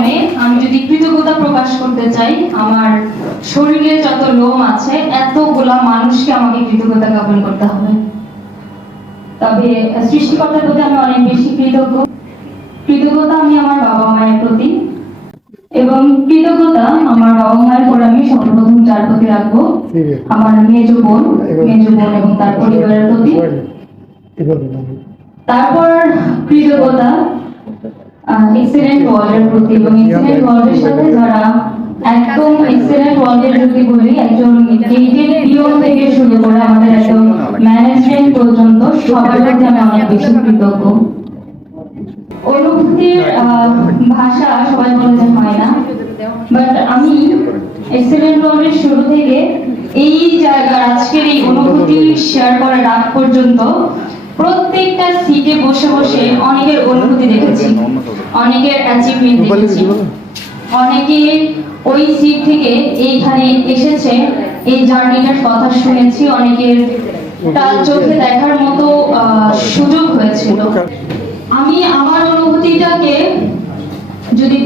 জীবনে আমি যদি কৃতজ্ঞতা প্রকাশ করতে চাই আমার শরীরে যত লোম আছে এতগুলা মানুষকে আমাকে কৃতজ্ঞতা জ্ঞাপন করতে হবে। তবে সৃষ্টিকর্তার প্রতি আমি অনেক বেশি কৃতজ্ঞ। কৃতজ্ঞতা আমি আমার বাবা মায়ের প্রতি এবং কৃতজ্ঞতা আমার বাবা মায়ের পর আমি সর্বপ্রথম যার প্রতি রাখব আমার মেজ বোন মেজ বোন এবং তার পরিবারের প্রতি। তারপর কৃতজ্ঞতা এক্সিলেন্ট ওয়ার্ল্ডের প্রতি এবং এক্সিলেন্ট ওয়ার্ল্ডের সাথে যারা একদম এক্সিলেন্ট ওয়ার্ল্ডের যদি বলি একজন গেটের পিয়ন থেকে শুরু করে আমাদের একদম ম্যানেজমেন্ট পর্যন্ত সবার প্রতি আমি অনেক বেশি কৃতজ্ঞ। অনুভূতির ভাষা সবাই বলতে হয় না। বাট আমি এক্সিলেন্ট ওয়ার্ল্ডের শুরু থেকে এই জায়গার আজকের এই অনুভূতি শেয়ার করার আগ পর্যন্ত প্রত্যেকটা সিটে বসে বসে অনেকের অনুভূতি দেখেছি। অনেকের অ্যাচিভমেন্ট দেখেছি। অনেকে ওই সিট থেকে এইখানে এসেছে। এই জার্নিটার কথা শুনেছি। অনেকের তার চোখে দেখার মতো সুযোগ হয়েছিল। আমি আমার অনুভূতিটাকে যদি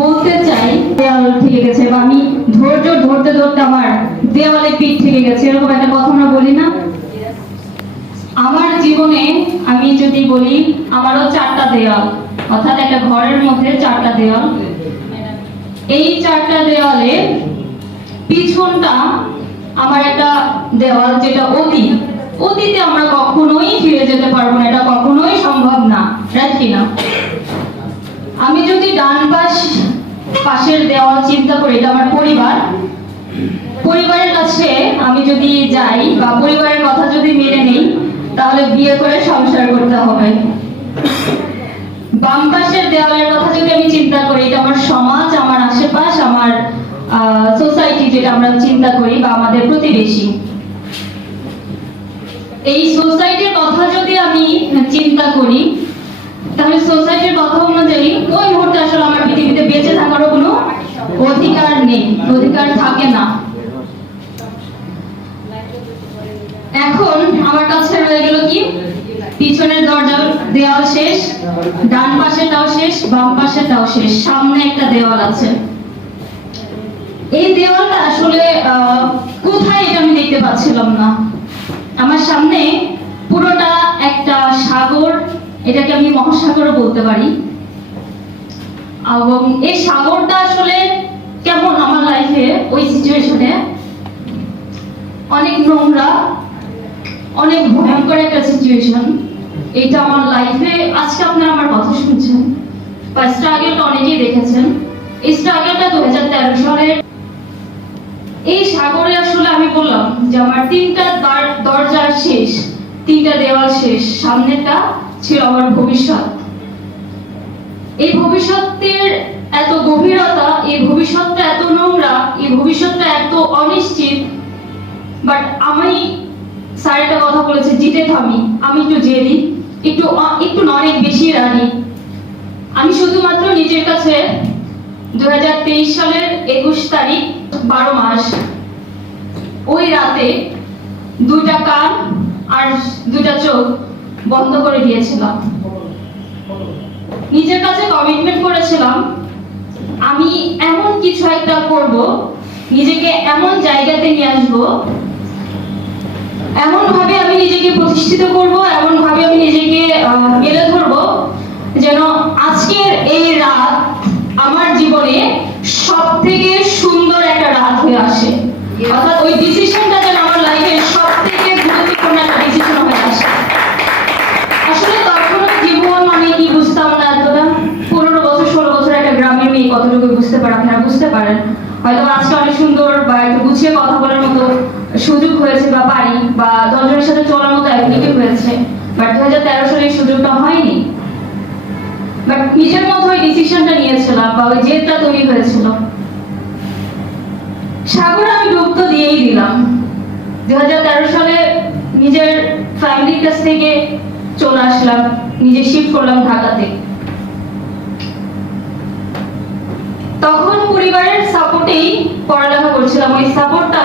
বলতে চাই দেওয়াল থেকে গেছে বা আমি ধৈর্য ধরতে ধরতে আমার দেওয়ালে পিঠ থেকে গেছে এরকম একটা কথা আমরা বলি না। আমার জীবনে আমি যদি বলি, আমারও চারটা দেওয়াল অর্থাৎ একটা ঘরের মধ্যে চারটা দেওয়াল এই চারটা দেওয়ালে পিছনটা আমার একটা দেওয়াল, যেটা অতীত। অতীতে আমরা কখনোই ফিরে যেতে পারব না, এটা কখনোই সম্ভব না কি না আমি যদি ডান পাশ, পাশের দেওয়াল চিন্তা করি, এটা আমার পরিবার। পরিবারের কাছে আমি যদি যাই বা পরিবারের কথা যদি মেনে নেই তাহলে বিয়ে করে সংসার করতে হবে। বাম পাশের দেওয়ালের কথা যদি আমি চিন্তা করি, এটা আমার সমাজ, আমার আশেপাশ, আমার সোসাইটি যেটা আমরা চিন্তা করি বা আমাদের প্রতিবেশী। এই সোসাইটির কথা যদি আমি চিন্তা করি, তাহলে সোসাইটির কথা অনুযায়ী ওই মুহূর্তে আসলে আমার পৃথিবীতে বেঁচে থাকারও কোনো অধিকার নেই, অধিকার থাকে না। এখন আমার কাছে রয়ে গেল কি? পিছনের দরজা, দেওয়াল শেষ, ডান পাশেটাও শেষ, বাম পাশেটাও শেষ, সামনে একটা দেওয়াল আছে। এই দেওয়ালটা আসলে কোথায় এটা আমি দেখতে পাচ্ছিলাম না। আমার সামনে পুরোটা একটা সাগর, এটাকে আমি মহাসাগরও বলতে পারি। এবং এই সাগরটা আসলে কেমন আমার লাইফে ওই সিচুয়েশনে অনেক নোংরা অনেক ভয়ঙ্কর একটা সিচুয়েশন এটা আমার লাইফে আজকে আপনারা আমার কথা শুনছেন। বা স্ট্রাগলটা অনেকেই দেখেছেন। এই স্ট্রাগলটা দু হাজার সালের এই সাগরে আসলে আমি বললাম যে আমার তিনটা দরজা শেষ, তিনটা দেওয়াল শেষ সামনেটা ছিল আমার ভবিষ্যৎ। এই ভবিষ্যতের এত গভীরতা, এই ভবিষ্যৎটা এত নোংরা, এই ভবিষ্যৎটা এত অনিশ্চিত বাট আমি স্যার কথা বলেছে জিতে থামি আমি একটু জেদি, একটু একটু অনেক বেশি রানি। আমি শুধুমাত্র নিজের কাছে দু সালের একুশ তারিখ, বারো মাস, ওই রাতে দুইটা কান আর দুটা চোখ বন্ধ করে দিয়েছিলাম। নিজের কাছে কমিটমেন্ট করেছিলাম, আমি এমন কিছু একটা করব, নিজেকে এমন জায়গাতে নিয়ে আসব এমন ভাবে আমি নিজেকে প্রতিষ্ঠিত করব এমন ভাবে আমি নিজেকে মেলে ধরবো যেন আজকের এই রাত আমার জীবনে সব থেকে সুন্দর একটা রাত হয়ে আসে। অর্থাৎ ওই ডিসিশনটা যেন আমার লাইফের সব থেকে গুরুত্বপূর্ণ একটা ডিসিশন হয়ে আসে। আসলে তখন জীবন মানে কি বুঝতাম না এতটা? পনেরো বছর, ষোলো বছর একটা গ্রামের মেয়ে, কতটুকু বুঝতে পারে আপনারা বুঝতে পারেন। হয়তো আজকে অনেক সুন্দর বা একটু গুছিয়ে কথা বলার মতো সুযোগ হয়েছে বা বা দশজনের সাথে চলার মতো অ্যাবিলিটি হয়েছে বাট দু হাজার তেরো সালে এই সুযোগটা হয়নি। বাট নিজের মতো ওই ডিসিশনটা নিয়েছিলাম বা ওই জেদটা তৈরি হয়েছিল। সাগরে আমি ডুব দিয়েই দিলাম। দু হাজার তেরো সালে নিজের ফ্যামিলির কাছ থেকে চলে আসলাম নিজে শিফট করলাম ঢাকাতে। তখন পরিবারের সাপোর্টেই পড়ালেখা করছিলাম। ওই সাপোর্টটা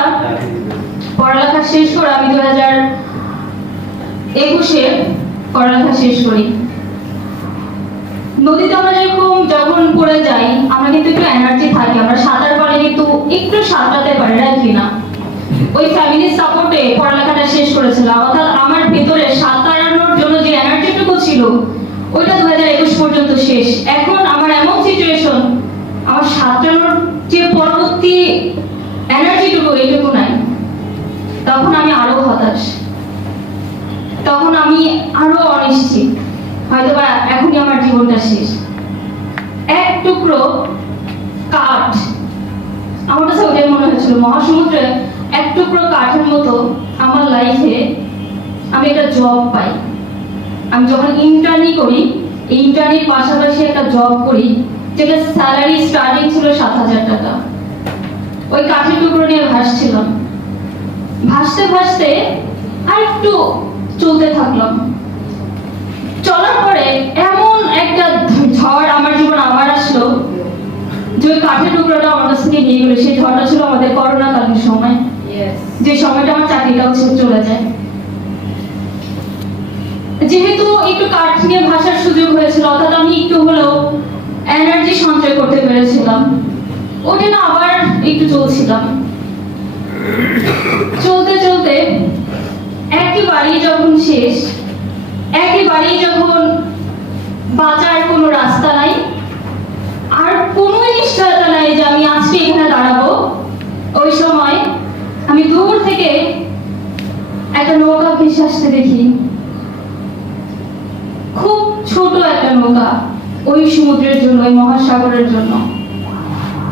পড়ালেখা শেষ করে একুশে পড়ালেখা শেষ করি। নদীতে আমরা যেরকম যখন পড়ে যাই, আমরা কিন্তু একটু এনার্জি থাকে, আমরা সাঁতার পারি, কিন্তু একটু সাঁতরাতে পারি কি না ওই ফ্যামিলির সাপোর্টে পড়ালেখাটা শেষ করেছিলাম অর্থাৎ আমার ভেতরে সাঁতারানোর জন্য যে এনার্জিটুকু ছিল, ওইটা দু হাজার একুশ পর্যন্ত শেষ। এখন আমার এমন সিচুয়েশন আমার সাঁতরানোর যে পরবর্তী এনার্জিটুকু এইটুকু নাই। তখন আমি আরও হতাশ। তখন আমি আরও অনিশ্চিত। হয়তো বা এখনই আমার জীবনটা শেষ। এক টুকরো কাঠ। আমার কাছে ওটাই মনে হয়েছিল। মহাসমুদ্রে এক টুকরো কাঠের মতো আমার লাইফে আমি একটা জব পাই। আমি যখন ইন্টার্নি করি ইন্টার্নির পাশাপাশি একটা জব করি, যেটা স্যালারি স্টার্টিং ছিল সাত হাজার টাকা। ওই কাঠের টুকরো নিয়ে ভাসছিলাম। ভাসতে ভাসতে আর একটু চলতে থাকলাম চলার পরে এমন একটা ঝড় আমার জীবন আবার আসলো যে কাঠের টুকরোটা আমার কাছ থেকে নিয়ে গেলো। সেই ঝড়টা ছিল আমাদের করোনা কালীন সময় যে সময়টা আমার চাকরিটাও চলে যায়। যেহেতু একটু কাঠ নিয়ে ভাষার সুযোগ হয়েছিল অর্থাৎ আমি একটু হলেও এনার্জি সঞ্চয় করতে পেরেছিলাম। ওটা না আবার একটু চলছিলাম। চলতে চলতে একেবারেই যখন শেষ, একেবারেই যখন বাঁচার কোনো রাস্তা নাই, আর কোনো নিশ্চয়তা নাই যে আমি আজকে এখানে দাঁড়াবো, ওই সময় আমি দূর থেকে একটা নৌকা ভেসে আসতে দেখি। খুব ছোট একটা নৌকা ওই সমুদ্রের জন্য, ওই মহাসাগরের জন্য।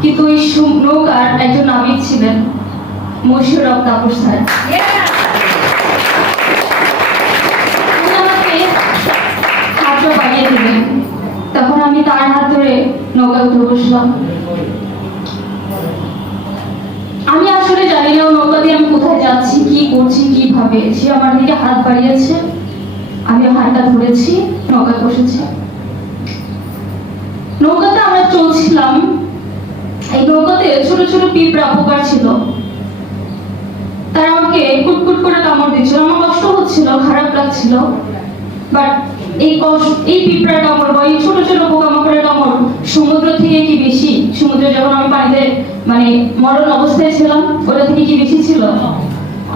কিন্তু ওই নৌকার একজন নাবিক ছিলেন মশিউরব তাপস স্যার উনি আমাকে হাতটা বাড়িয়ে দিলেন তখন আমি তার হাত ধরে নৌকা উঠে বসলাম। আমি আসলে জানি না নৌকা দিয়ে আমি কোথায় যাচ্ছি, কি করছি কীভাবে সে আমার দিকে হাত বাড়িয়েছে। আমি হাতটা ধরেছি, নৌকায় বসেছি। নৌকাতে আমরা চলছিলাম। এই নৌকাতে ছোট ছোট পিঁপড়া, পোকার ছিল। তারা আমাকে কুটকুট করে কামড় দিচ্ছিল। আমার কষ্ট হচ্ছিল, খারাপ লাগছিল। বাট এই এই পিঁপড়ার কামড় বা এই ছোট ছোট পোকামাকড়ের কামড় সমুদ্র থেকে কি বেশি? সমুদ্রে যখন আমি পানিতে মানে মরণ অবস্থায় ছিলাম ওটা থেকে কি বেশি ছিল?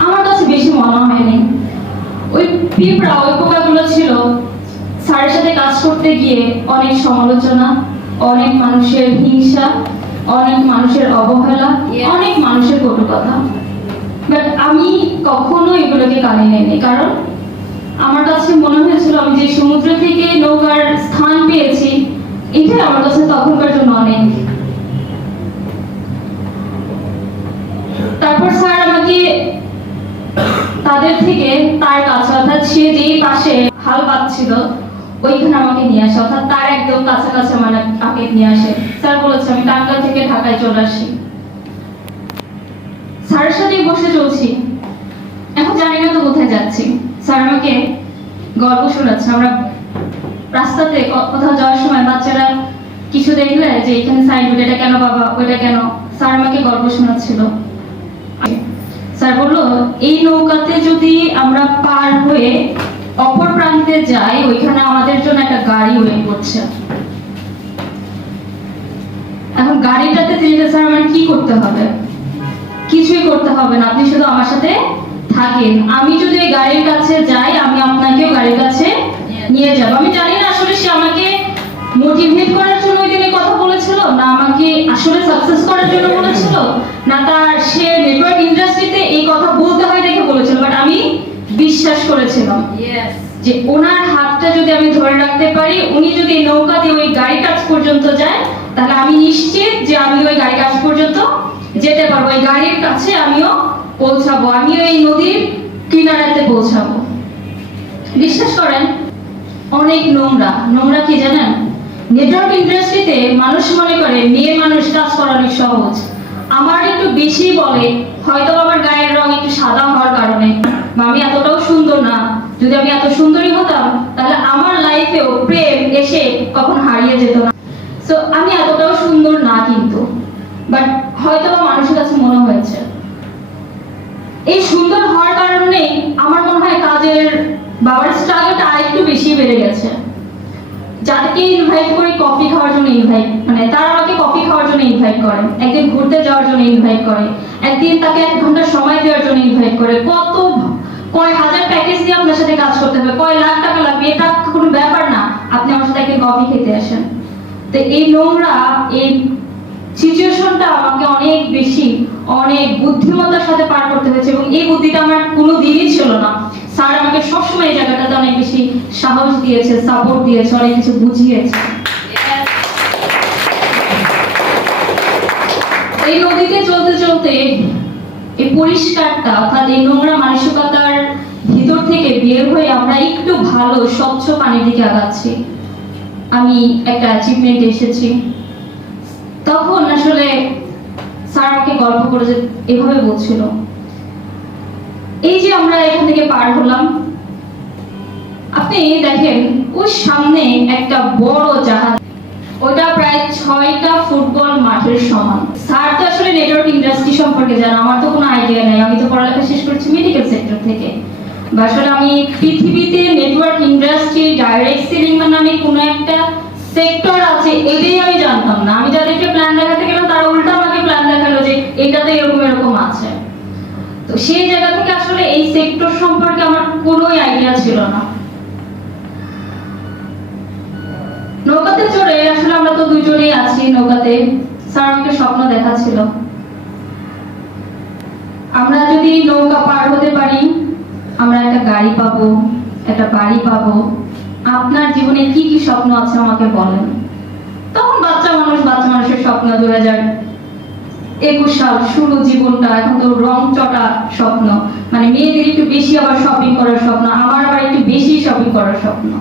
আমার কাছে বেশি মনে হয়নি। ওই পিঁপড়া ওই পোকাগুলো ছিল স্যারের সাথে কাজ করতে গিয়ে অনেক সমালোচনা অনেক মানুষের হিংসা অনেক মানুষের অবহেলা. অনেক মানুষের কটু কথা। বাট আমি কখনো এগুলোকে কানে নেইনি কারণ আমার কাছে মনে হয়েছিল আমি যে সমুদ্র থেকে নৌকার স্থান পেয়েছি, এটাই আমার কাছে তখনকার জন্য অনেক। তারপর স্যার আমাকে তাদের থেকে তার কাছে, অর্থাৎ সে যেই পাশে হাল পাচ্ছিল ওইখানে আমাকে নিয়ে আসে, অর্থাৎ তার একদম কাছাকাছি মানে আমাকে নিয়ে আসে। স্যার বলেছে, আমি টাঙ্গাল থেকে ঢাকায় চলে আসি। স্যারের সাথেই বসে চলছি। এখন জানি না তো কোথায় যাচ্ছি। স্যার, আমাকে গল্প শোনাচ্ছে। আমরা রাস্তাতে কোথাও যাওয়ার সময় বাচ্চারা কিছু দেখলে যে এখানে সাইনবোর্ড এটা কেন বাবা, ওইটা কেন? স্যার আমাকে গল্প শোনাচ্ছিল। স্যার বলল, এই নৌকাতে যদি আমরা পার হয়ে অপর প্রান্তে যাই, ওইখানে আমাদের জন্য একটা গাড়ি ওয়েট করছে এখন গাড়িটাতে যেতে স্যার আমার কি করতে হবে? কিছুই করতে হবে না। আপনি শুধু আমার সাথে থাকেন। আমি যদি ওই গাড়ির কাছে যাই আমি আপনাকেও গাড়ির কাছে নিয়ে যাব। আমি জানি না আসলে সে আমাকে মোটিভেট করার জন্য ওই দিন কথা বলেছিল না আমাকে আসলে সাকসেস করার জন্য বলেছিল না তার সে নেটওয়ার্ক ইন্ডাস্ট্রিতে এই কথা বলতে হয় দেখে বলেছিল। বাট আমি বিশ্বাস করেছিলাম যে ওনার হাতটা যদি আমি ধরে রাখতে পারি উনি যদি নৌকা দিয়ে ওই গাড়ি কাজ পর্যন্ত যায় তাহলে আমি নিশ্চিত যে আমি ওই গাড়ি কাজ পর্যন্ত যেতে পারব। ওই গাড়ির কাছে আমিও পৌঁছাবো। আমিও এই নদীর কিনারাতে পৌঁছাবো। বিশ্বাস করেন, অনেক নোংরা। নোংরা কি জানেন? নেটওয়ার্ক ইন্ডাস্ট্রিতে মানুষ মনে করে, মেয়ে মানুষ কাজ করা অনেক সহজ। আমার একটু বেশি বলে, হয়তো আমার গায়ের রং একটু সাদা হওয়ার কারণে। আমি এতটাও সুন্দর না। যদি আমি এত সুন্দরী হতাম, তাহলে আমার লাইফেও প্রেম এসে কখন হারিয়ে যেত না। সো আমি এতটাও সুন্দর না কিন্তু। বাট হয়তো বা মানুষের কাছে মনে হয়েছে এই সুন্দর হওয়ার কারণে আমার মনে হয় কাজের বাবার স্ট্রাগলটা আরেকটু বেশি বেড়ে গেছে যাদেরকে ইনভাইট করি কফি খাওয়ার জন্য ইনভাইট মানে তারা আমাকে কফি খাওয়ার জন্য ইনভাইট করে, একদিন ঘুরতে যাওয়ার জন্য ইনভাইট করে, একদিন তাকে এক ঘণ্টা সময় দেওয়ার জন্য ইনভাইট করে। কত কয় হাজার প্যাকেজ দিয়ে আপনার সাথে কাজ করতে হবে, কয় লাখ টাকা লাগবে, এটা কোনো ব্যাপার না, আপনি আমার সাথে কফি খেতে আসেন। তো এই নোংরা, এই সিচুয়েশনটা আমাকে অনেক বেশি, অনেক বুদ্ধিমত্তার সাথে পার করতে হয়েছে এবং এই বুদ্ধিটা আমার কোনো দিনই ছিল না। স্যার আমাকে সবসময় এই জায়গাটাতে অনেক বেশি সাহস দিয়েছে সাপোর্ট দিয়েছে, অনেক কিছু বুঝিয়েছে। এই নদীতে চলতে চলতে এই পরিষ্কারটা, অর্থাৎ এই নোংরা মানসিকতার ভিতর থেকে বের হয়ে আমরা একটু ভালো, স্বচ্ছ পানির দিকে আগাচ্ছি। আমি একটা অ্যাচিভমেন্ট এসেছি। তখন আসলে স্যার আমাকে গল্প করে যে এভাবে বলছিল। এই যে আমরা এখান থেকে পার হলাম, আপনি দেখেন ওই সামনে একটা বড় জাহাজ। ওটা প্রায় ছয়টা ফুটবল মাঠের সমান। স্যার তো আসলে নেটওয়ার্ক ইন্ডাস্ট্রি সম্পর্কে জানো, আমার তো কোনো আইডিয়া নেই। আমি তো পড়ালেখা শেষ করছি মেডিকেল সেক্টর থেকে। আসলে আমি পৃথিবীতে নেটওয়ার্ক ইন্ডাস্ট্রি ডাইরেক্ট সেলিং আমি কোনো একটা সেক্টর আছে, এটাই আমি জানতাম না। আমি যাদেরকে প্ল্যান দেখাতে গেলাম, তারা উল্টো আমাকে প্ল্যান দেখাল যে এটাতে এরকম তো সেই জায়গা থেকে আসলে এই সেক্টর সম্পর্কে আমার কোনোই আইডিয়া ছিল না। নৌকাতে চড়ে আসলে আমরা তো দুজনেই আছি নৌকাতে। স্যার আমাকে স্বপ্ন দেখাচ্ছিল আমরা যদি নৌকা পার হতে পারি, আমরা একটা গাড়ি পাবো, একটা বাড়ি পাবো। আপনার জীবনে কি কি স্বপ্ন আছে আমাকে বলেন। তখন বাচ্চা মানুষ, বাচ্চা মানুষের স্বপ্ন দু হাজার একুশ সাল শুরু জীবনটা, এখন তো রং চটা স্বপ্ন। মানে মেয়েদের একটু বেশি আবার শপিং করার স্বপ্ন, আমার আবার একটু বেশি শপিং করার স্বপ্ন।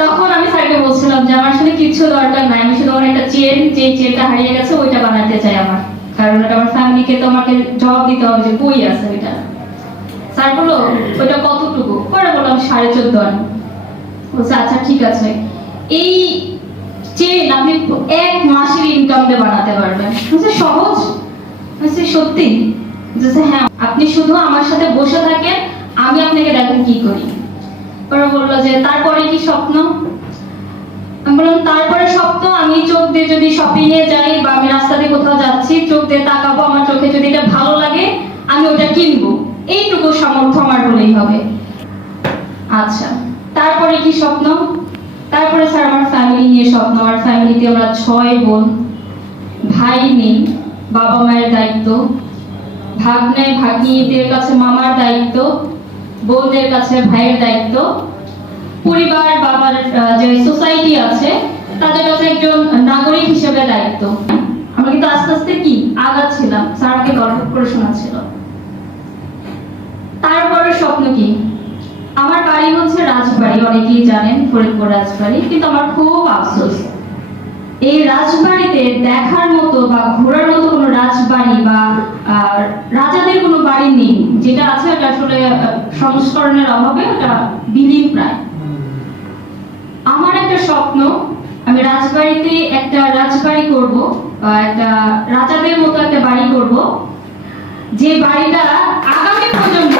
তখন আমি স্যারকে বলছিলাম যে, আমার আসলে কিছু দরকার নাই, আমি শুধু আমার একটা চেন যে চেনটা হারিয়ে গেছে, ওইটা বানাতে চাই আমার। কারণ ওটা আমার ফ্যামিলিকে তো আমাকে জবাব দিতে হবে যে, কই আছে ওইটা স্যার বলল, ওইটা কতটুকু? পরে বললাম, সাড়ে চোদ্দ আনি। বলছে আচ্ছা ঠিক আছে। এই চেন আপনি এক মাসের ইনকাম দিয়ে বানাতে পারবেন। সহজ? বলছে সত্যি? বলছে হ্যাঁ আপনি শুধু আমার সাথে বসে থাকেন, আমি আপনাকে দেখেন কি করি। ওরা বলল যে, তারপরে কি স্বপ্ন? আমি বললাম, তারপরে স্বপ্ন, আমি চোখ দিয়ে যদি শপিং এ যাই বা আমি রাস্তা দিয়ে কোথাও যাচ্ছি, চোখ দিয়ে তাকাবো, আমার চোখে যদি এটা ভালো লাগে, আমি ওটা কিনবো। এইটুকু সামর্থ্য আমার হলেই হবে। আচ্ছা তারপরে কি স্বপ্ন? তারপরে স্যার, আমার ফ্যামিলি নিয়ে স্বপ্ন, আমার ফ্যামিলিতে আমরা ছয় বোন, ভাই নেই, বাবা মায়ের দায়িত্ব, ভাগ্নে, ভাগ্নিদের কাছে মামার দায়িত্ব, বোনদের কাছে ভাইয়ের দায়িত্ব, পরিবার, বাবার যে সোসাইটি আছে, তাদের কাছে একজন নাগরিক হিসেবে দায়িত্ব। আমরা কিন্তু আস্তে আস্তে কি? আগাচ্ছিলাম। স্যার আমাকে গল্প করে শোনাচ্ছিল। তারপরে স্বপ্ন কি? আমার বাড়ি হচ্ছে রাজবাড়ি, অনেকেই জানেন ফরিদপুর রাজবাড়ি, কিন্তু আমার খুব আফসোস। এই রাজবাড়িতে দেখার মতো বা ঘোরার মতো কোনো রাজবাড়ি বা রাজাদের কোনো বাড়ি নেই। যেটা আছে ওটা আসলে সংস্করণের অভাবে ওটা বিলীন প্রায়। আমার একটা স্বপ্ন, আমি রাজবাড়িতে একটা রাজবাড়ি করব একটা রাজাদের মতো একটা বাড়ি করব। যে বাড়িটা আগামী প্রজন্ম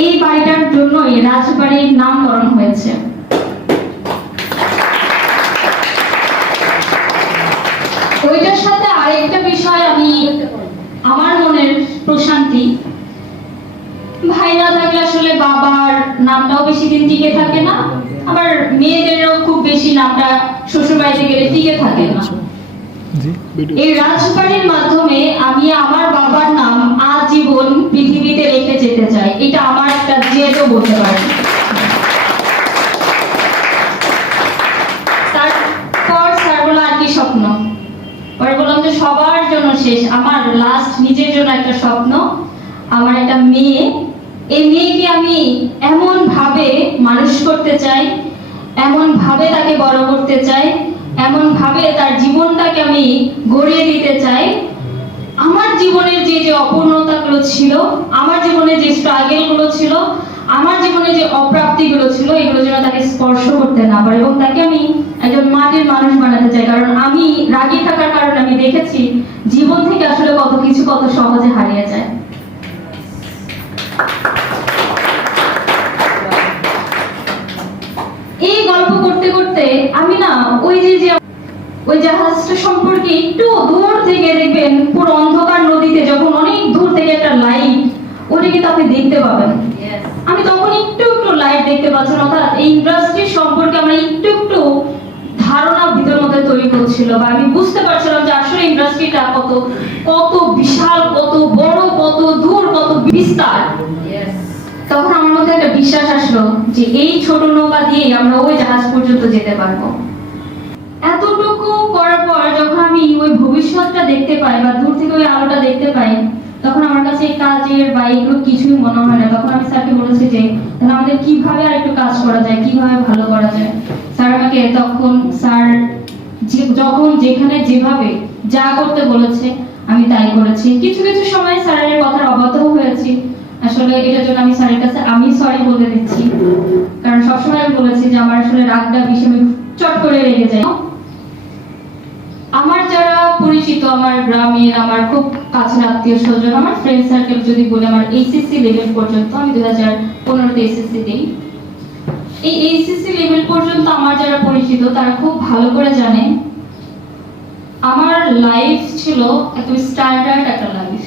এই বাড়িটার জন্যই রাজবাড়ির নামকরণ হয়েছে। ওইটার সাথে আরেকটা বিষয় আমি, আমার মনের প্রশান্তি। ভাই না থাকলে আসলে বাবার নামটাও বেশি দিন টিকে থাকে না। আবার মেয়েদেরও খুব বেশি নামটা শ্বশুর বাড়িতে গেলে টিকে থাকে না। এই রাজবাড়ির মাধ্যমে আমি আমার বাবার নাম আজীবন পৃথিবীতে রেখে যেতে চাই। এটা আমার একটা জেদও বলতে পারি তারপর আর কি স্বপ্ন। পরে বললাম যে সবার জন্য শেষ। আমার লাস্ট নিজের জন্য একটা স্বপ্ন, আমার একটা মেয়ে। এই মেয়েকে আমি এমন ভাবে মানুষ করতে চাই এমন ভাবে তাকে বড় করতে চাই এমন ভাবে তার জীবনটাকে আমি গড়িয়ে দিতে চাই। আমার জীবনের যে যে অপূর্ণতাগুলো ছিল, আমার জীবনে যে স্ট্রাগলগুলো ছিল, আমার জীবনে যে অপ্রাপ্তিগুলো ছিল, এগুলো যেন তাকে স্পর্শ করতে না পারে এবং তাকে আমি একজন মাটির মানুষ বানাতে চাই। কারণ আমি রাগী থাকার কারণে আমি দেখেছি জীবন থেকে আসলে কত কিছু কত সহজে হারিয়ে যায়। করতে আমি না ওই যে যে ওই জাহাজটা সম্পর্কে একটু দূর থেকে দেখবেন পুরো অন্ধকার নদীতে যখন অনেক দূর থেকে একটা লাইট ওটা কিন্তু আপনি দেখতে পাবেন। আমি তখন একটু একটু লাইট দেখতে পাচ্ছিলাম অর্থাৎ এই ইন্ডাস্ট্রি সম্পর্কে আমার একটু একটু ধারণা ভিতর মধ্যে তৈরি করছিল বা আমি বুঝতে পারছিলাম যে আসলে ইন্ডাস্ট্রিটা কত কত বিশাল কত বড় কত দূর কত বিস্তার। তখন আমার মধ্যে একটা বিশ্বাস আসলো যে এই ছোট নৌকা দিয়ে আমরা ওই জাহাজ পর্যন্ত যেতে পারব। এতটুকু করার পর যখন আমি ওই ভবিষ্যৎটা দেখতে পাই বা দূর থেকে ওই আলোটা দেখতে পাই, তখন আমার কাছে কাজের বা এগুলো কিছুই মনে হয় না। তখন আমি স্যারকে বলেছি যে, তাহলে আমাদের কীভাবে আর একটু কাজ করা যায়? কীভাবে ভালো করা যায়? স্যার আমাকে তখন, স্যার যখন যেখানে যেভাবে যা করতে বলেছে, আমি তাই করেছি। কিছু কিছু সময় স্যারের কথার অবাধ্য হয়েছি। আসলে এটার জন্য আমি স্যারের কাছে, আমি সরি বলে দিচ্ছি। কারণ সবসময় আমি বলেছি যে আমার আসলে রাগটা বেশি আমি চট করে রেগে যাই আমার যারা পরিচিত, আমার গ্রামের, আমার খুব কাছের আত্মীয় স্বজন, আমার ফ্রেন্ড সার্কেল যদি বলি, আমার এইচএসসি লেভেল পর্যন্ত, আমি দু হাজার পনেরোতে এসএসসি দিই। এই এইচএসসি লেভেল পর্যন্ত আমার যারা পরিচিত, তারা খুব ভালো করে জানে, আমার লাইফ ছিল একদম স্ট্যান্ডার্ড একটা লাইফ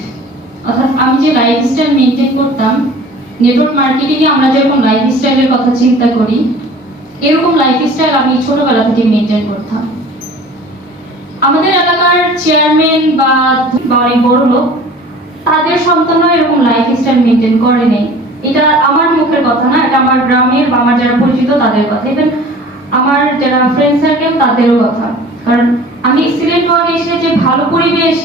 অর্থাৎ আমি যে লাইফস্টাইল মেনটেন করতাম নেটওয়ার্ক মার্কেটিং এ আমরা যেরকম লাইফস্টাইলের কথা চিন্তা করি, এরকম লাইফস্টাইল আমি ছোটবেলা থেকে মেনটেন করতাম। আমাদের এলাকার চেয়ারম্যান বা অনেক বড় লোক, তাদের সন্তানরা এরকম লাইফস্টাইল মেনটেন করে নেই। এটা আমার মুখের কথা না, এটা আমার গ্রামের বা আমার যারা পরিচিত তাদের কথা। ইভেন আমার যারা ফ্রেন্ড সার্কেল তাদেরও কথা। কারণ আমি সিলেট ওয়ার্ডে এসে যে ভালো পরিবেশ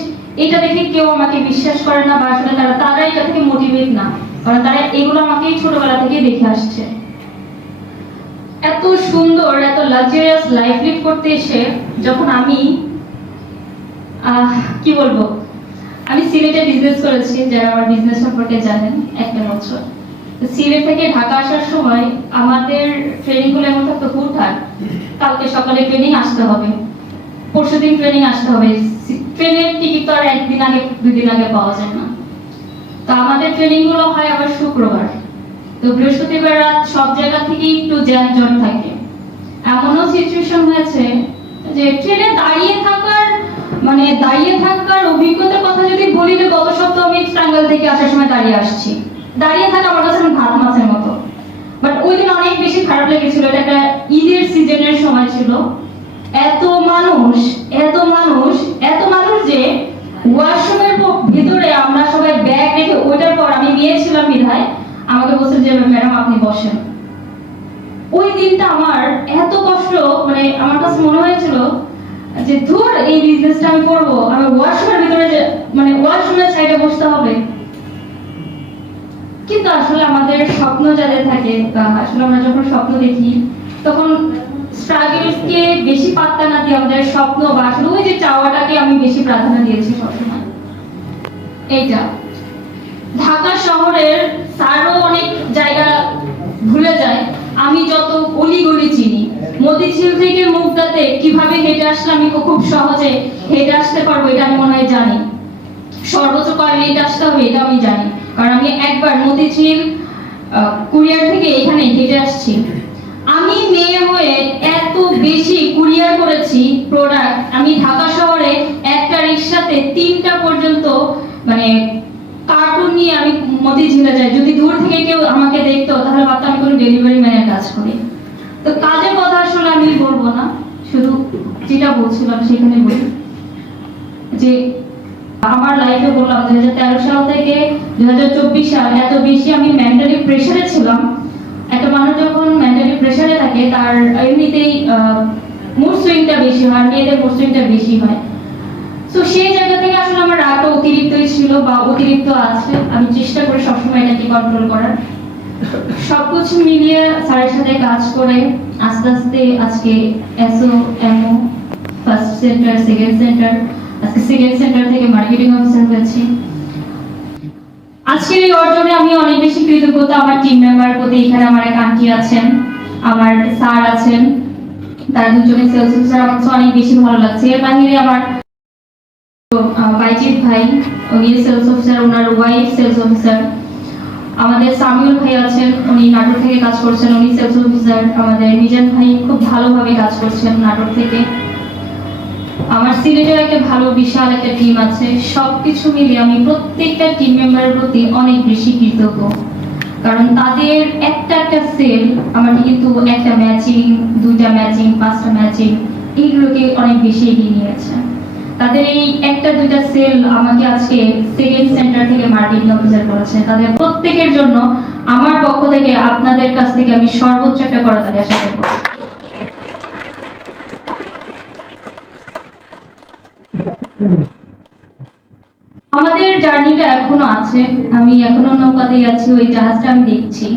এটা দেখে কেউ আমাকে বিশ্বাস করে না বা আসলে তারা তারা এটা থেকে মোটিভেট না। কারণ তারা এগুলো আমাকে ছোটবেলা থেকে দেখে আসছে। এত সুন্দর, এত লাক্সারিয়াস লাইফ লিড করতে এসে যখন আমি কি বলব? আমি সিলেটে বিজনেস করেছি, যারা আমার বিজনেস সম্পর্কে জানেন, একটা বছর। সিলেট থেকে ঢাকা আসার সময় আমাদের ট্রেনিংগুলো এমন থাকতো কালকে সকালে ট্রেনিং আসতে হবে, পরশুদিন ট্রেনিং আসতে হবে ট্রেনের টিকিট তো আর একদিন আগে আগে পাওয়া যায় না। তো আমাদের ট্রেনিংগুলো হয় আবার শুক্রবার। তো বৃহস্পতিবার রাত সব জায়গা একটু যানজট থাকে। এমনও সিচুয়েশন হয়েছে যে ট্রেনে দাঁড়িয়ে থাকার মানে দাঁড়িয়ে থাকার অভিজ্ঞতার কথা যদি বলি যে গত সপ্তাহ আমি টাঙ্গাইল থেকে আসার সময় দাঁড়িয়ে আসছি। দাঁড়িয়ে থাকা আমার কাছে ভাত মাছের মতো। বাট ওই দিন অনেক বেশি খারাপ লেগেছিল, এটা একটা ঈদের সিজনের সময় ছিল। এত মানুষ এত মানুষ এত মানুষ যে ওয়াশরুমের ভিতরে আমরা সবাই ব্যাগ রেখে ওইটার পর আমি নিয়েছিলাম বিধায়, আমাকে বলছে যে, ম্যাডাম, আপনি বসেন। ওই দিনটা আমার এত কষ্ট মানে আমার কাছে মনে হয়েছিল যে, ধর, এই বিজনেসটা আমি করব। আমি ওয়াশরুমের ভিতরে যে মানে ওয়াশরুমের সাইডে বসতে হবে। কিন্তু আসলে আমাদের স্বপ্ন যাদের থাকে আসলে আমরা যখন স্বপ্ন দেখি, তখন স্ট্রাগলকে বেশি পাত্তা না দিয়ে আমাদের স্বপ্ন বা আসলে ওই যে চাওয়াটাকে আমি বেশি প্রাধান্য দিয়েছি সবসময়। এইটা। ঢাকা শহরের স্যারও অনেক জায়গা ভুলে যায়, আমি যত গলি গলি চিনি, মতিঝিল থেকে মুগদাতে কীভাবে হেঁটে আসলে আমি খুব সহজে হেঁটে আসতে পারব এটা আমি মনে হয় জানি। সর্বোচ্চ কয় মিনিট আসতে হবে এটা আমি জানি। কারণ আমি একবার মতিঝিল কুরিয়ার থেকে এখানে হেঁটে আসছি। আমি মেয়ে হয়ে এত বেশি কুরিয়ার করেছি প্রোডাক্ট আমি ঢাকা শহরে একটা রিক্সাতে তিনটা পর্যন্ত মানে কার্টুন নিয়ে আমি মতিঝিলে যাই। যদি দূর থেকে কেউ আমাকে দেখতো, তাহলে ভাবতো আমি কোনো ডেলিভারি ম্যানের কাজ করি। তো কাজের কথা আসলে আমি বলব না, শুধু যেটা বলছিলাম সেখানে বলি। যে আমার লাইফে বললাম, দুই হাজার তেরো সাল থেকে দুই হাজার চব্বিশ সাল, এত বেশি আমি মেন্টালি প্রেশারে ছিলাম। একটা মানুষ যখন মেন্টালি প্রেশারে থাকে, তার এমনিতেই মুড সুইংটা বেশি হয় মেয়েদের মুড সুইংটা বেশি হয়। তো সেই জায়গা থেকে আসলে আমার রাগটা অতিরিক্তই ছিল বা অতিরিক্ত আছে। আমি চেষ্টা করি সবসময় এটাকে কন্ট্রোল করার। সবকিছু মিলিয়ে স্যারের সাথে কাজ করে আস্তে আস্তে আজকে SO MO first centre second centre আজকে সেকেন্ড সেন্টার থেকে মার্কেটিং অফিসার হয়েছি। আজকের এই অর্জনে আমি অনেক বেশি কৃতজ্ঞতা আমার টিম মেম্বার প্রতি। এখানে আমার এক আন্টি আছেন, আমার স্যার আছেন, তারা দুজনে সেলস অফিসার আমার কাছে অনেক বেশি ভালো লাগছে। এর বাহিরে আমার বাইজিৎ ভাই, উনি সেলস অফিসার ওনার ওয়াইফ সেলস অফিসার আমাদের সামিউল ভাই আছেন, উনি নাটোর থেকে কাজ করছেন, উনি সেলস অফিসার আমাদের মিজান ভাই খুব ভালোভাবে কাজ করছেন নাটোর থেকে। আমার সিলেটের একটা ভালো, বিশাল একটা টিম আছে। সবকিছু মিলে আমি প্রত্যেকটা টিম মেম্বারের প্রতি অনেক বেশি কৃতজ্ঞ। কারণ তাদের একটা একটা সেল আমাকে কিন্তু একটা ম্যাচিং দুইটা ম্যাচিং পাঁচটা ম্যাচিং এইগুলোকে অনেক বেশি এগিয়ে নিয়েছে। তাদের এই একটা, দুইটা সেল আমাকে আজকে সেকেন্ড সেন্টার থেকে মার্কেটিং অফিসার করেছে। তাদের প্রত্যেকের জন্য আমার পক্ষ থেকে আপনাদের কাছ থেকে আমি সর্বোচ্চ একটা করতালি আশা করব আমাদের জার্নিটা এখনও আছে। আমি এখনও নৌকাতেই আছি, ওই জাহাজটা আমি দেখছি।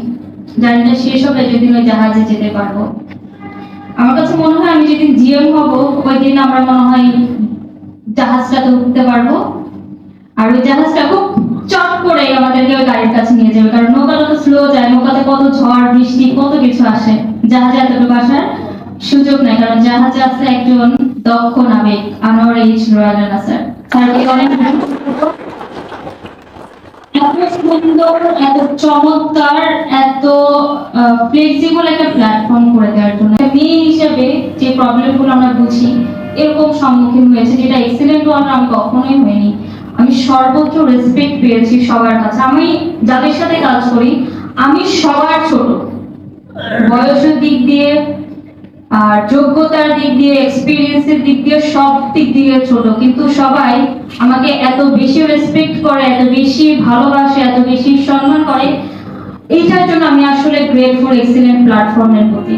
জার্নিটা শেষ হবে যেদিন ওই জাহাজে যেতে পারব। আমার কাছে মনে হয় আমি যেদিন জিএম হব, ওই দিন আমরা মনে হয় জাহাজটাতে উঠতে পারব। আর ওই জাহাজটা খুব চট করে আমাদেরকে ওই গাড়ির কাছে নিয়ে যাবে, কারণ নৌকাটা তো স্লো যায়, নৌকাতে কত ঝড়, বৃষ্টি, কত কিছু আসে। জাহাজে এতটুকু আসার সুযোগ নাই, কারণ জাহাজে আছে একজন দক্ষ নাবিক, আনোয়ার এইচ রয়্যাল স্যার। স্যারকে অনেক এত সুন্দর, এত চমৎকার, এত ফ্লেক্সিবল একটা প্ল্যাটফর্ম করে দেওয়ার জন্য। মেয়ে হিসেবে যে প্রবলেমগুলো আমরা বুঝি, এরকম সম্মুখীন হয়েছে, যেটা এক্সিলেন্ট ওয়ান আমি কখনোই হয়নি আমি সর্বোচ্চ রেসপেক্ট পেয়েছি সবার কাছে। আমি যাদের সাথে কাজ করি, আমি সবার ছোট। বয়সের দিক দিয়ে আর যোগ্যতার দিক দিয়ে এক্সপিরিয়েন্সের দিক দিয়ে সব দিক দিয়ে ছোট। কিন্তু সবাই আমাকে এত বেশি রেসপেক্ট করে, এত বেশি ভালোবাসে, এত বেশি সম্মান করে। এইটার জন্য আমি আসলে গ্রেটফুল এক্সিলেন্ট প্ল্যাটফর্মের প্রতি।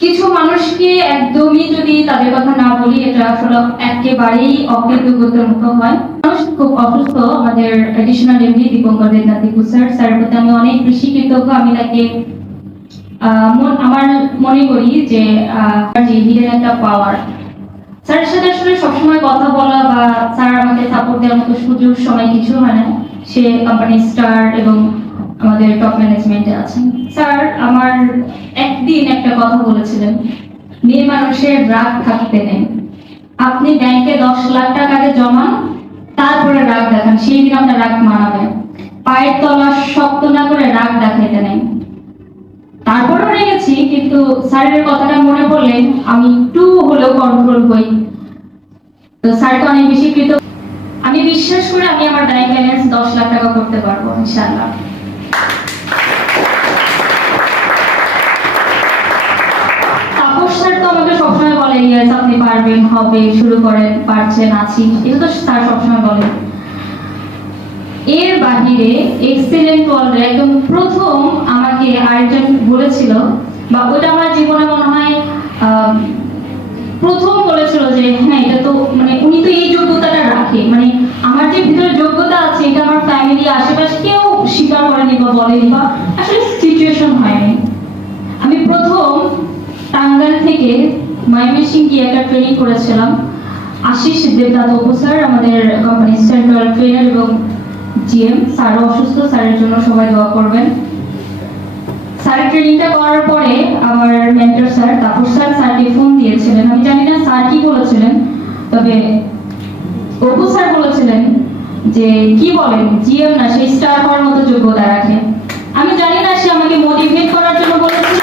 কিছু মানুষকে একদমই যদি তাদের কথা না বলি, এটা আসলে একেবারেই অকৃতজ্ঞতার মতো হয়। মানুষ খুব অসুস্থ, আমাদের additional MD Dipankar Debnath Dipu sir স্যারের প্রতি আমি অনেক বেশি কৃতজ্ঞ, আমি তাকে আমার মনে করি যে যে একটা পাওয়ার স্যারের সাথে আসলে সবসময় কথা বলা বা স্যার আমাকে সাপোর্ট দেওয়ার মতো সুযোগ, সময় কিছু হয় না। সে কোম্পানি স্টার এবং আমাদের টপ ম্যানেজমেন্টে আছেন। স্যার আমার একদিন একটা কথা বলেছিলেন, মেয়ে মানুষের রাগ থাকতে নেই। আপনি ব্যাংকে দশ লাখ টাকাকে জমান তারপরে রাগ দেখান। সেই দিন আপনার রাগ মানাবে। পায়ের তলা শক্ত না করে রাগ দেখাইতে নেই। তারপরও রেগেছি, কিন্তু স্যারের কথাটা মনে পড়লে আমি একটু হলেও কন্ট্রোল হই তো স্যারকে অনেক বেশি কৃত আমি বিশ্বাস করি আমি আমার ব্যাংক ব্যালেন্স দশ লাখ টাকা করতে পারব, ইনশাআল্লাহ। তাপস স্যার তো আমাকে সবসময় বলে আপনি পারবেন, হবে, শুরু করেন, পারছেন, আছি। এটা তো স্যার সবসময় বলে। এর বাহিরে এক্সেলেন্ট ওয়ার্ল্ডের একদম প্রথম আমাকে আরেকজন বলেছিল, বা ওটা আমার জীবনে মনে হয় প্রথম বলেছিল যে হ্যাঁ এটা তো মানে উনি তো এই যোগ্যতাটা রাখে। মানে আমার যে ভিতরে যোগ্যতা আছে, এটা আমার ফ্যামিলি আশেপাশে কেউ স্বীকার করেনি বা বলেনি বা আসলে সিচুয়েশন হয়নি। আমি প্রথম টাঙ্গাইল থেকে ময়মনসিং গিয়ে একটা ট্রেনিং করেছিলাম। আশিস অপু স্যার, আমাদের কোম্পানি সেন্ট্রাল ট্রেনার এবং জিএম স্যারও অসুস্থ, স্যারের জন্য সবাই দোয়া করবেন। স্যার ট্রেনিংটা করার পরে আমার মেন্টর স্যার তাপস স্যার, স্যারকে ফোন দিয়েছিলেন। আমি জানি না স্যার কি বলেছিলেন, তবে অপু স্যার বলেছিলেন যে, কি বলেন? জিএম না, সেই স্টার হওয়ার মতো যোগ্যতা রাখে। আমি জানি না সে আমাকে মোটিভেট করার জন্য বলেছিল।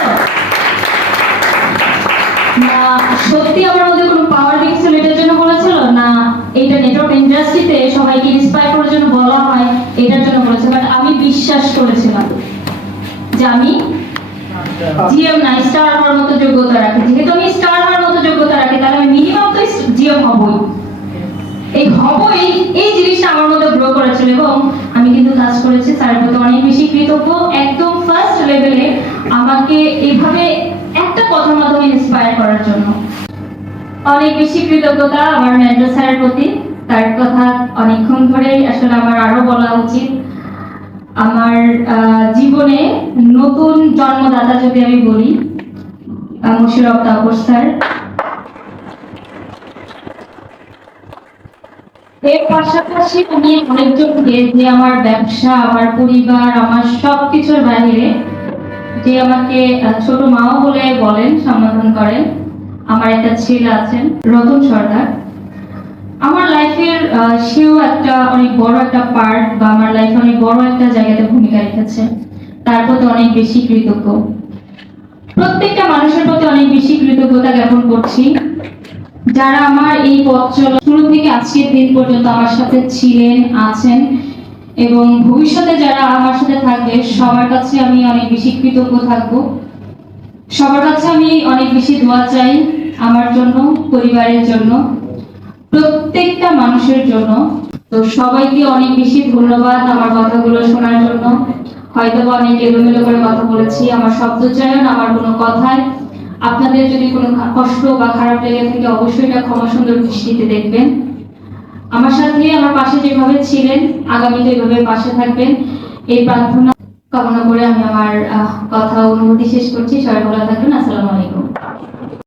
না, সত্যি আমার মধ্যে কোনো পাওয়ার দেখছিল এটার জন্য বলেছিল? না, এটা নেটওয়ার্ক ইন্ডাস্ট্রিতে সবাইকে ইন্সপায়ার করার জন্য বলা হয়, এটার জন্য বলেছে বাট আমি বিশ্বাস করেছিলাম। যে আমি জিএম না, স্টার হওয়ার মতো যোগ্যতা রাখি। যেহেতু আমি স্টার হওয়ার মতো যোগ্যতা রাখি, তাহলে আমি মিনিমাম তো জিএম হবই। এই হবই, এই জিনিসটা আমার মধ্যে গ্রো করেছিল এবং আমি কিন্তু কাজ করেছি। স্যারের প্রতি অনেক বেশি কৃতজ্ঞ। একদম ফার্স্ট লেভেলে আমাকে এইভাবে একটা কথার মাধ্যমে ইন্সপায়ার করার জন্য। অনেক বেশি কৃতজ্ঞতা আমার মেন্টর স্যারের প্রতি। তার কথা অনেকক্ষণ ধরে আসলে আমার আরও বলা উচিত। আমার জীবনে নতুন জন্মদাতা যদি আমি বলি মুশারফ তাপস স্যার। এর পাশাপাশি আমি অনেকজনকে যে আমার ব্যবসা, আমার পরিবার, আমার সবকিছুর বাইরে, যে আমাকে ছোট মাও বলে বলেন, সম্বোধন করেন, আমার একটা ছেলে আছেন, রতন সর্দার। আমার লাইফের সেও একটা অনেক বড় একটা পার্ট বা আমার লাইফে অনেক বড় একটা জায়গাতে ভূমিকা রেখেছে। তার প্রতি অনেক বেশি কৃতজ্ঞ। প্রত্যেকটা মানুষের প্রতি অনেক বেশি কৃতজ্ঞতা জ্ঞাপন করছি। যারা আমার এই পথ চলা শুরু থেকে আজকের দিন পর্যন্ত আমার সাথে ছিলেন, আছেন এবং ভবিষ্যতে যারা আমার সাথে থাকবে, সবার কাছে আমি অনেক বেশি কৃতজ্ঞ থাকব। সবার কাছে আমি অনেক বেশি দোয়া চাই আমার জন্য, পরিবারের জন্য। প্রত্যেকটা মানুষের জন্য। তো সবাইকে অনেক বেশি ধন্যবাদ আমার কথাগুলো শোনার জন্য। হয়তো অনেক এলোমেলো করে কথা বলেছি, আমার শব্দ চয়ন আমার কোনো কথায়। আপনাদের যদি কোনো কষ্ট বা খারাপ লেগে থাকে, অবশ্যই এটা ক্ষমা সুন্দর দৃষ্টিতে দেখবেন। আমার সাথে, আমার পাশে যেভাবে ছিলেন, আগামীতে এভাবে পাশে থাকবেন, এই প্রার্থনা কামনা করে আমি আমার কথা অনুভূতি শেষ করছি। সবাই ভালো থাকবেন আসসালামু আলাইকুম।